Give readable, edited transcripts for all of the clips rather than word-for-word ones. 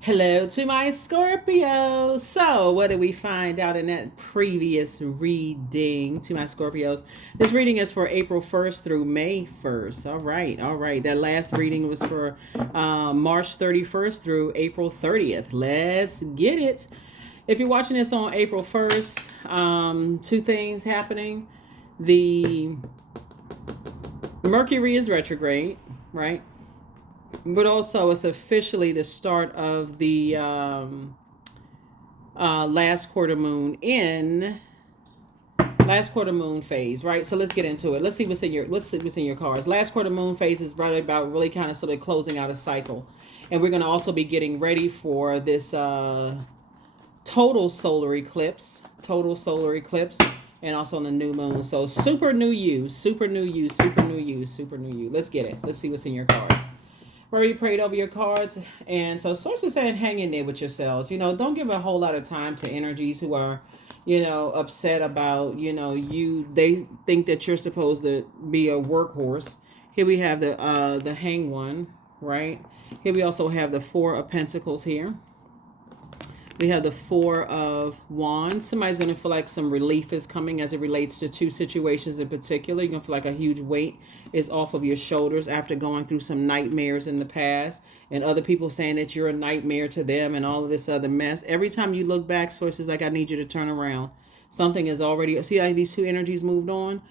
Hello to my Scorpio. So, what did we find out in that previous reading to my Scorpios? This reading is for April 1st through May 1st. All right, all right. That last reading was for March 31st through April 30th. Let's get it. If you're watching this on April 1st, two things happening. The Mercury is retrograde, right? But also it's officially the start of the last quarter moon in last quarter moon phase, right? So let's get into it. Let's see what's in your cards. Last quarter moon phase is really about really kind of sort of closing out a cycle, and we're going to also be getting ready for this total solar eclipse, and also on the new moon. So super new you, super new you, super new you, super new you. Let's get it. Let's see what's in your cards. Already prayed over your cards, and so source is saying hang in there with yourselves. Don't give a whole lot of time to energies who are upset about they think that you're supposed to be a workhorse. Here we have the hang one, right? Here we also have the Four of Pentacles here. We have the Four of Wands. Somebody's going to feel like some relief is coming as it relates to two situations in particular. You're going to feel like a huge weight is off of your shoulders after going through some nightmares in the past, and other people saying that you're a nightmare to them and all of this other mess. Every time you look back, sources like, I need you to turn around. Something is already, see how these two energies moved on?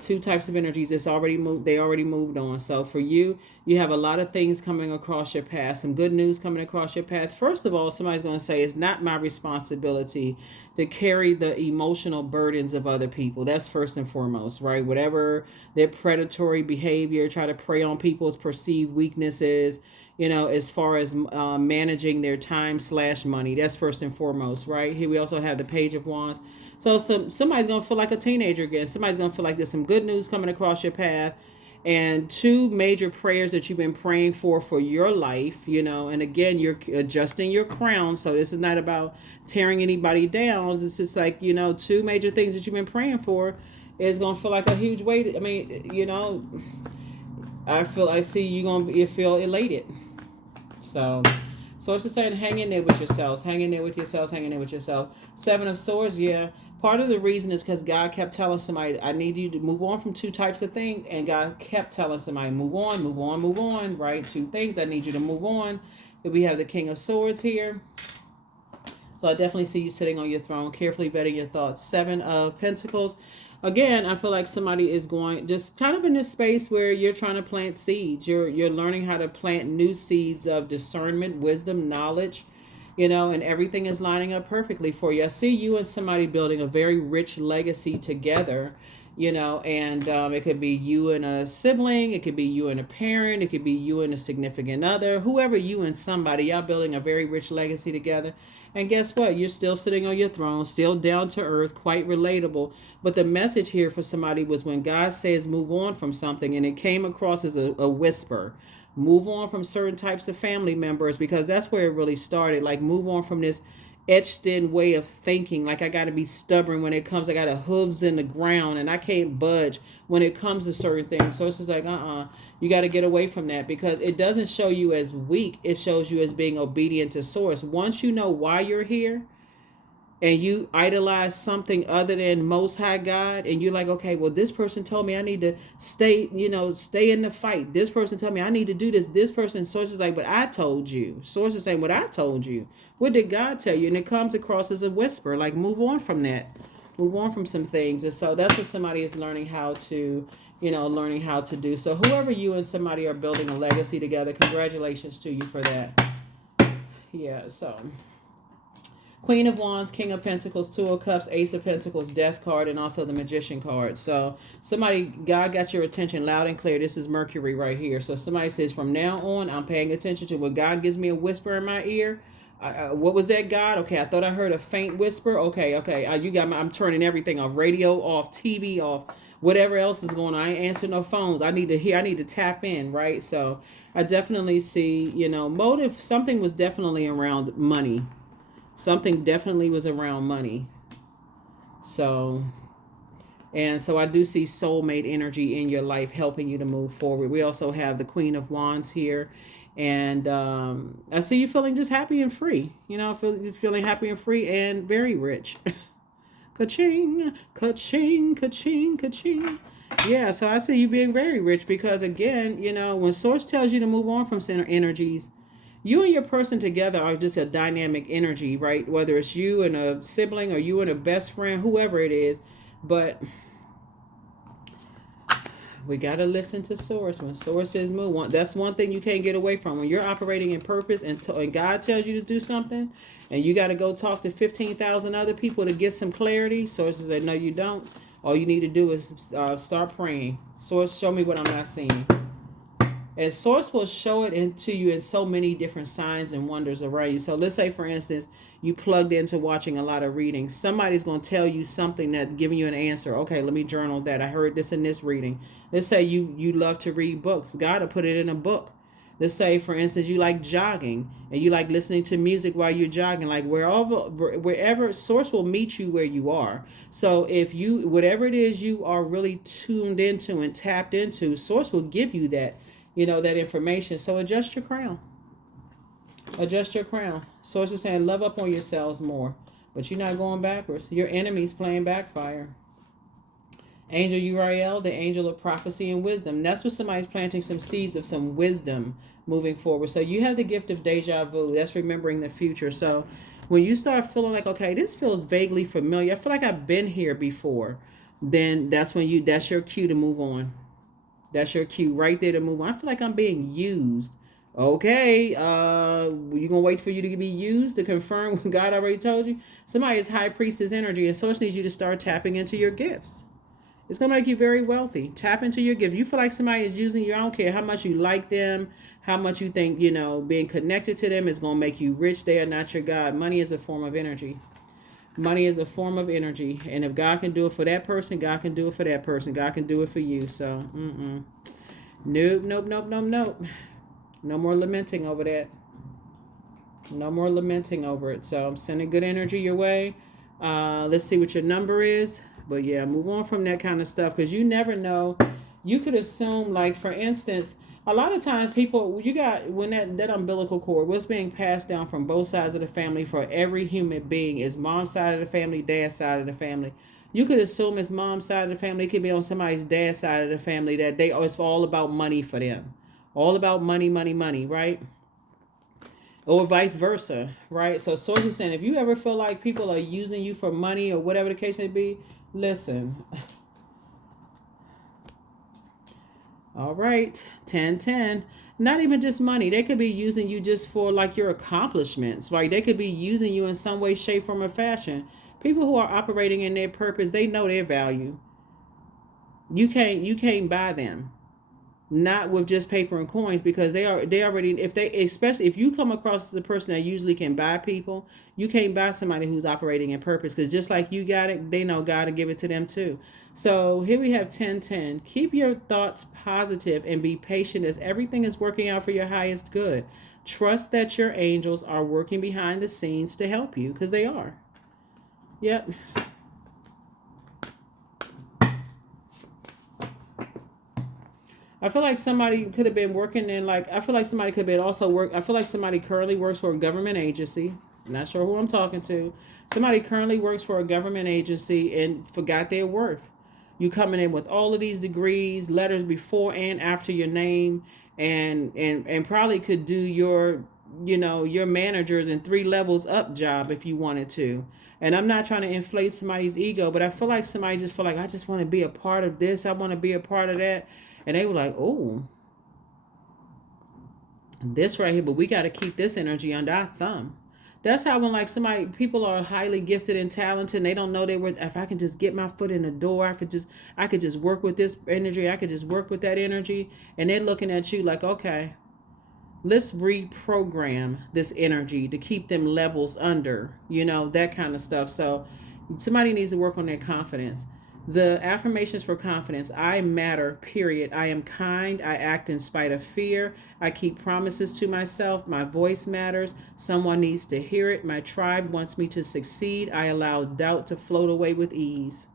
Two types of energies. It's already moved. They already moved on. So for you, you have a lot of things coming across your path. Some good news coming across your path. First of all, somebody's going to say it's not my responsibility to carry the emotional burdens of other people. That's first and foremost, right? Whatever their predatory behavior, try to prey on people's perceived weaknesses. As far as managing their time/money, that's first and foremost, right? Here we also have the Page of Wands. So somebody's going to feel like a teenager again. Somebody's going to feel like there's some good news coming across your path. And two major prayers that you've been praying for your life, and again, you're adjusting your crown. So this is not about tearing anybody down. It's just like, two major things that you've been praying for is going to feel like a huge weight. I mean, I see you feel elated. So it's just saying, hang in there with yourselves, hang in there with yourselves, hang in there with yourself. Seven of Swords, yeah. Part of the reason is because God kept telling somebody, I need you to move on from two types of things. And God kept telling somebody, move on, move on, move on, right? Two things, I need you to move on. We have the King of Swords here. So I definitely see you sitting on your throne, carefully vetting your thoughts. Seven of Pentacles. Again, I feel like somebody is going just kind of in this space where you're trying to plant seeds. You're learning how to plant new seeds of discernment, wisdom, knowledge, and everything is lining up perfectly for you. I see you and somebody building a very rich legacy together, and it could be you and a sibling, it could be you and a parent, it could be you and a significant other, whoever, you and somebody, y'all building a very rich legacy together. And guess what? You're still sitting on your throne, still down to earth, quite relatable. But the message here for somebody was when God says move on from something, and it came across as a whisper. Move on from certain types of family members, because that's where it really started. Like, move on from this etched in way of thinking. Like, I got to be stubborn when it comes. I got hooves in the ground and I can't budge when it comes to certain things. So it's just like, you got to get away from that, because it doesn't show you as weak. It shows you as being obedient to source. Once you know why you're here, and you idolize something other than Most High God, and you're like, okay, well, this person told me I need to stay in the fight. This person told me I need to do this. This person, source is like, but I told you. Source is saying, what I told you. What did God tell you? And it comes across as a whisper, like, move on from that. Move on from some things. And so that's what somebody is learning how to, do. So whoever you and somebody are building a legacy together, congratulations to you for that. Yeah, so Queen of Wands, King of Pentacles, Two of Cups, Ace of Pentacles, Death card, and also the Magician card. So God got your attention loud and clear. This is Mercury right here. So somebody says, from now on, I'm paying attention to when God gives me a whisper in my ear. What was that, God? Okay, I thought I heard a faint whisper. Okay. You got I'm turning everything off. Radio off, TV off, whatever else is going on. I ain't answering no phones. I need to hear. I need to tap in, right? So I definitely see, motive. Something was definitely around money. Something definitely was around money. So I do see soulmate energy in your life helping you to move forward. We also have the Queen of Wands here. And I see you feeling just happy and free. You know, feeling happy and free and very rich. Ka-ching, ka-ching, ka-ching, ka-ching. Yeah, so I see you being very rich because, again, you know, when Source tells you to move on from center energies, you and your person together are just a dynamic energy, right? Whether it's you and a sibling or you and a best friend, whoever it is. But we got to listen to Source. When Source says move, that's one thing you can't get away from. When you're operating in purpose and God tells you to do something and you got to go talk to 15,000 other people to get some clarity, Source says, no, you don't. All you need to do is start praying. Source, show me what I'm not seeing. And Source will show it into you in so many different signs and wonders around you. So let's say, for instance, you plugged into watching a lot of readings. Somebody's going to tell you something that's giving you an answer. Okay, let me journal that. I heard this in this reading. Let's say you love to read books. God will put it in a book. Let's say, for instance, you like jogging and you like listening to music while you're jogging. Like wherever Source will meet you where you are. So if you, whatever it is you are really tuned into and tapped into, Source will give you that, you know, that information. So adjust your crown. Adjust your crown. Source is saying love up on yourselves more. But you're not going backwards. Your enemy's playing backfire. Angel Uriel, the angel of prophecy and wisdom. That's what somebody's planting some seeds of some wisdom moving forward. So you have the gift of deja vu. That's remembering the future. So when you start feeling like, okay, this feels vaguely familiar, I feel like I've been here before, then that's when that's your cue to move on. That's your cue right there to move on. I feel like I'm being used. Okay, you gonna wait for you to be used to confirm what God already told you? Somebody is high priestess energy, and Source needs you to start tapping into your gifts. It's going to make you very wealthy. Tap into your gift. You feel like somebody is using you. I don't care how much you like them, how much you think, you know, being connected to them is going to make you rich. They are not your God. Money is a form of energy. Money is a form of energy. And if God can do it for that person, God can do it for that person. God can do it for you. So, nope, nope, nope, nope, nope. No more lamenting over that. No more lamenting over it. So I'm sending good energy your way. Let's see what your number is. But yeah, move on from that kind of stuff because you never know. You could assume, like, for instance, a lot of times people, you got, when that umbilical cord, what's being passed down from both sides of the family for every human being is mom's side of the family, dad's side of the family. You could assume it's mom's side of the family. It could be on somebody's dad's side of the family that it's all about money for them. All about money, money, money, right? Or vice versa, right? So Source is saying, if you ever feel like people are using you for money or whatever the case may be, listen. All right, 10-10. Not even just money. They could be using you just for like your accomplishments, right? They could be using you in some way, shape, form, or fashion. People who are operating in their purpose, they know their value. You can't buy them. Not with just paper and coins, because they already, especially if you come across as a person that usually can buy people, you can't buy somebody who's operating in purpose, because just like you got it, they know God to give it to them too. So here we have 10-10. Keep your thoughts positive and be patient as everything is working out for your highest good. Trust that your angels are working behind the scenes to help you, because they are. Yep. I feel like somebody could have been working in, like, I feel like somebody could have been also I feel like somebody currently works for a government agency. I'm not sure who I'm talking to. Somebody currently works for a government agency and forgot their worth. You coming in with all of these degrees, letters before and after your name, and probably could do your, you know, your managers and 3 levels up job if you wanted to. And I'm not trying to inflate somebody's ego, but I feel like somebody just feel like, I just want to be a part of this. I want to be a part of that. And they were like, oh, this right here, but we got to keep this energy under our thumb. That's how when, like, people are highly gifted and talented and they don't know they were, if I can just get my foot in the door, I could just work with this energy. I could just work with that energy. And they're looking at you like, okay, let's reprogram this energy to keep them levels under, you know, that kind of stuff. So somebody needs to work on their confidence. The affirmations for confidence: I matter, period. I am kind. I act in spite of fear. I keep promises to myself. My voice matters. Someone needs to hear it. My tribe wants me to succeed. I allow doubt to float away with ease.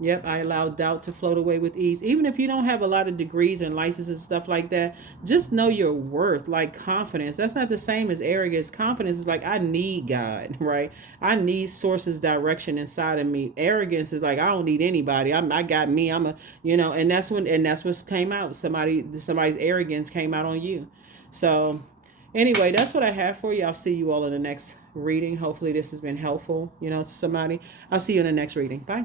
Yep, I allow doubt to float away with ease. Even if you don't have a lot of degrees and licenses and stuff like that, just know your worth. Like confidence. That's not the same as arrogance. Confidence is like, I need God, right? I need sources direction inside of me. Arrogance is like, I don't need anybody. I got me. I'm a, and that's what came out. Somebody's arrogance came out on you. So anyway, that's what I have for you. I'll see you all in the next reading. Hopefully this has been helpful, to somebody. I'll see you in the next reading. Bye.